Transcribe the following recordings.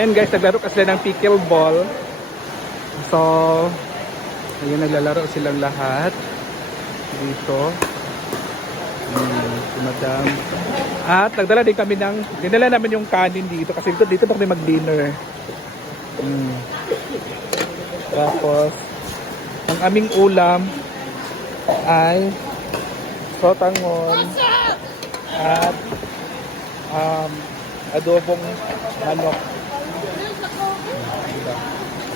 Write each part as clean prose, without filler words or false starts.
ayan guys, naglaro kasi ng pickleball. So, ayun, naglalaro silang lahat dito. Si Madam. At nagdala din kami dinala namin yung kanin dito kasi dito kami mag-dinner. Tapos, ang aming ulam ay sotangon at adobong manok.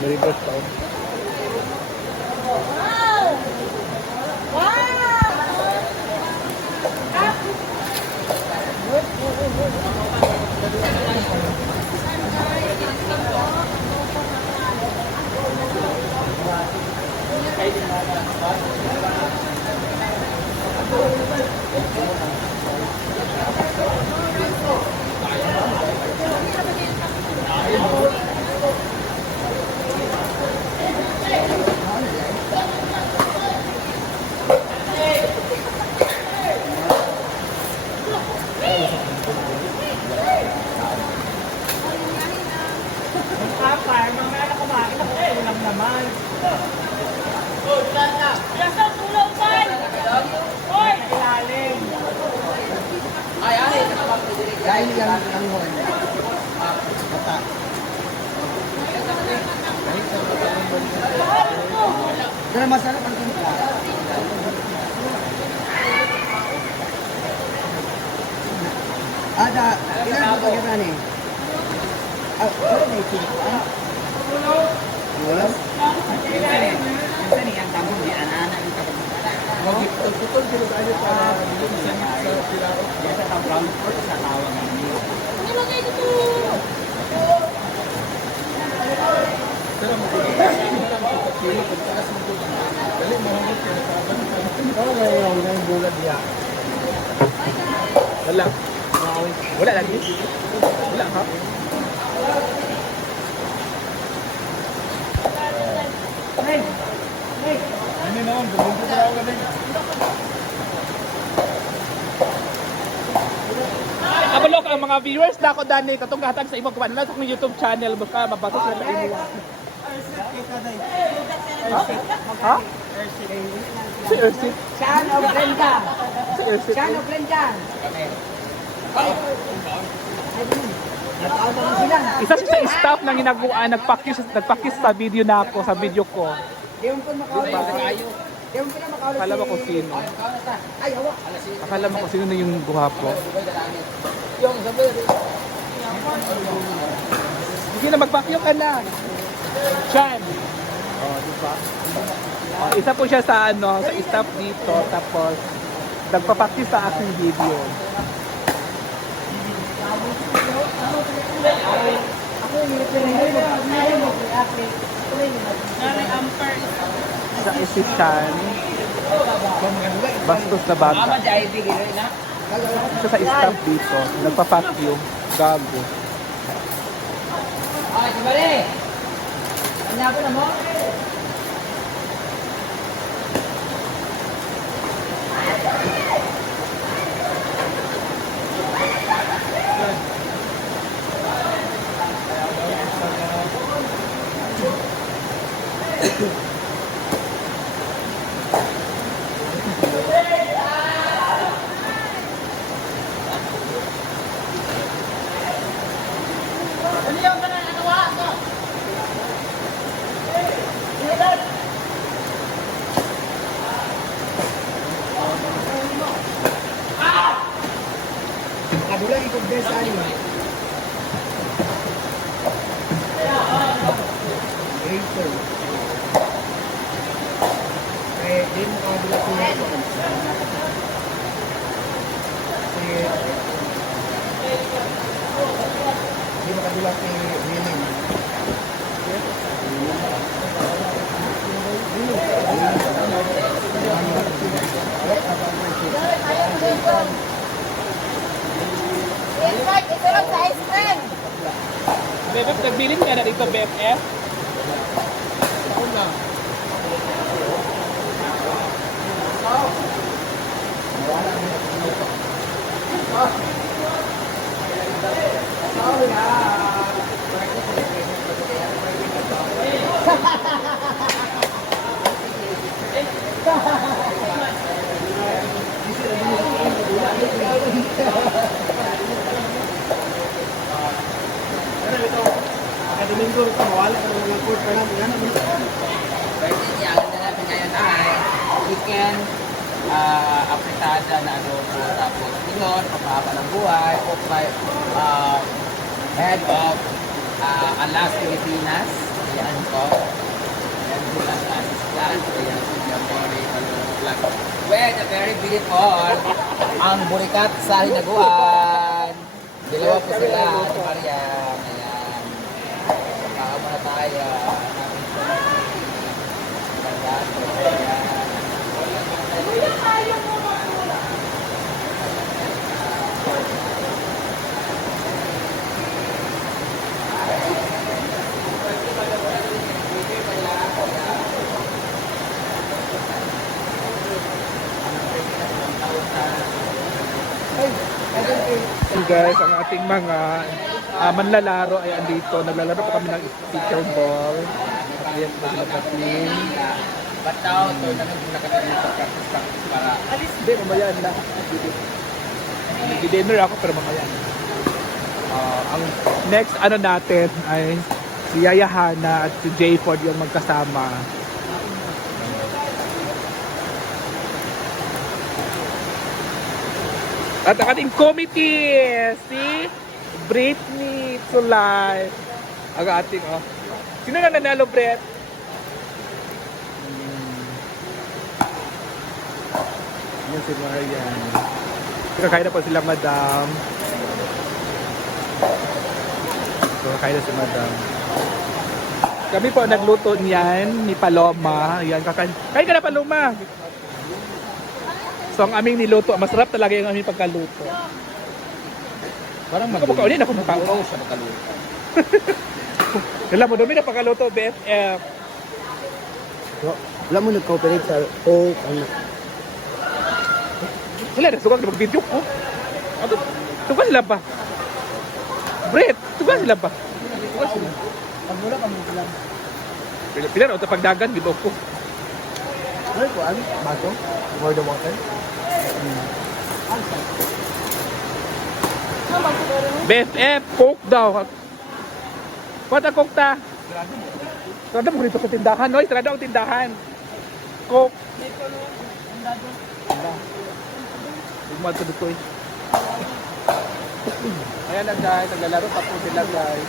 Very good pa. Dahil yan ang horn. Bata. Pero masarap ang timpla. Ada, ilan ba pagkita ni? Ano may timpla? Wala? Ito ni ang tambong ni anak-anak yung kapag Tutol sila tayo para sa pilaro. yan sa brown pork sa tawag ng niyo. Pero magkakasino pagtaas mo ito. Dali mahangit ka sa abang. Oo, ngayon bulag niya. Wala. Wala lagi? Wala ha? Ano naman, bumungkot na ako kami. Kabalok ang mga viewers na ako dani katong hatag sa imong kuan na sa akong YouTube channel baka mabato sila na imo. Ha? Si Ersit. Chan of Brenda. Si Ersit. Chan of Brenda. Natawag naman sila. Isa siya sa staff na ginagawa nagpakis sa video na ako sa video ko. Diyon po makaulit sa kayo. Diyon po na makaulit. Akala mo kung sino. Ay, hawa. Akala mo kung sino na yung guwapo. Yung sabi. Sige na magpakyo ka na. Chan. Oh, di ba? Oh, isa po siya sa sa staff dito tapos nagpapakis sa aking video. Ako yung pinag-iwan mo. Sa si Chan. Bastos na bata. Isa sa staff dito. Nagpapakyo. Gago. Ay, di ba rin? Kanya ko na mo? Kadulang ikot din sa anima. Racer. Eh, di mo kadulang ko na ito. Di mo kadulang si William. Ito lang sa ice cream. BFF, nagbilin ka na dito, BFF? Ako na. Domingo, mawala ka ng court pa namin. Yan naman. Pwede niya, ang ganda natin ngayon ay chicken, apretada na adobo, tapos pilon, papahaba ng buhay, cooked by head of Alas Pilipinas. Ayan ko. Ayan po lang assistant. Ayan po yung body vlog. With a very beautiful ang burikat sa hinaguan. Dalawa po sila, ni Mariam. Ayan. Pakaw muna tayo. Guys, ang ating mga manlalaro ay andito. Naglalaro pa kami ng pickleball. Ayan po sila Kathleen. Bataw, ito na nagkakaroon ng practice para Hindi, mamaya na. Nag-dinner ako pero mamaya na. Ang next ano natin ay si Yaya Hana at si Jay Ford yung magkasama. At ang ating committee, si Britney Sulay. Ang ating, Sino na nanalo, Brett? Yan si Marian. Kakain na po sila, madam. Kakain na si madam. Kami po nagluto niyan ni Paloma. Yan, kakain. Kain ka na, Paloma! So ang aming niluto, masarap talaga yung aming pagkaluto. parang Ako magkaunin ako magkaunin magkaunin. siya makaluto. Kailan mo dumi na pagkaluto, BFF. Wala mo nag-cooperate sa Coke, ano. Sila na, suka mag-video ko. Ano? Suka sila pa. Brett, suka sila pa. Suka sila. Pag wala ka mo lang. Pila na, pagdagan, gito ko. Ano ko, ano? Bato? More the water? BFF, Coke daw. Kuwata Coke ta. Sarado mo dito sa tindahan, no? Sarado ang tindahan. Coke. Bumad sa dito eh. Ayan na guys, naglalaro pa po sila guys.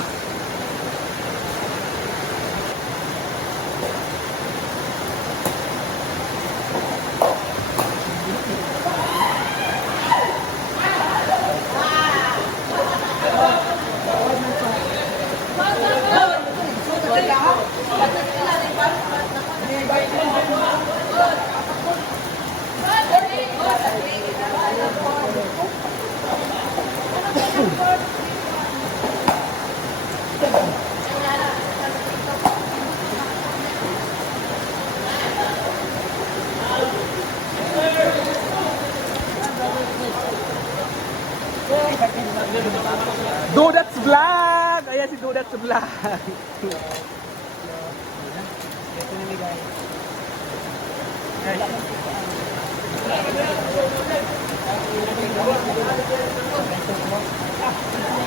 Dudats Vlog! Ayan si Dudats Vlog.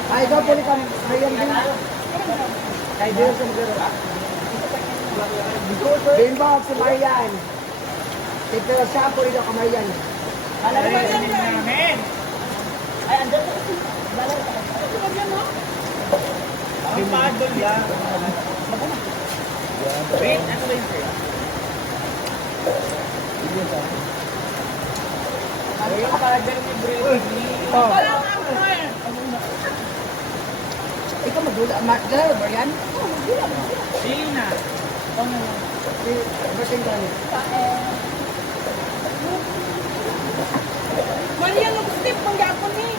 Ay, ikaw po ni Marian din. Kay Diyo sa mga. Din ba si Marian? Pero siya po ito ka Marian. Ikaw magdula. Magdula ba yan? Sina. Basing ka niya. Maria nung step pang gapon ni.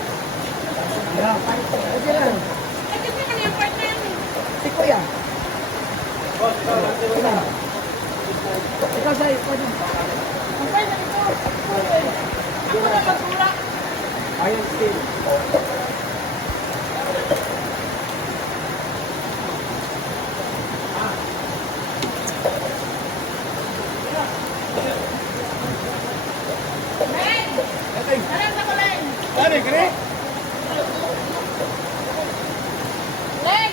Ito lang. Ay kasi kaniyang partner yan eh. Si Kuya. Ikaw sa'yo. Ang partner ito. Ako na magtulak. Ayun, still. Len! Alam sa ko, Len! Ano, kani? Len!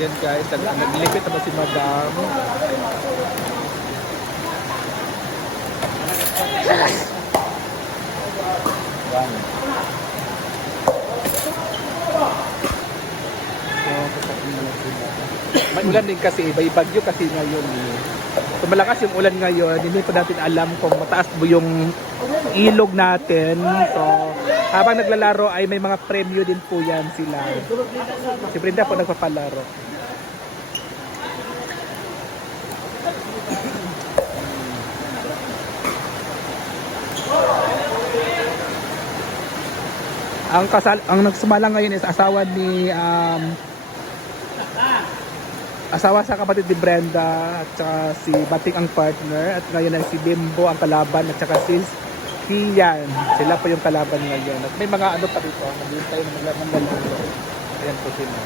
Ayan guys, naglipit naman si Madam. May ulan din kasi, may bagyo kasi ngayon. So malakas yung ulan ngayon, hindi pa natin alam kung mataas po yung ilog natin. So habang naglalaro ay may mga premyo din po yan sila. Si Brenda po nagpapalaro. Ang nagsumala ngayon is asawa ni asawa sa kapatid ni Brenda at saka si Bating ang partner at ngayon ay si Bimbo ang kalaban at saka si Kian. Sila po yung kalaban ngayon. At may mga ano pa dito, naghihintay na maglalaro. Ayan po sila.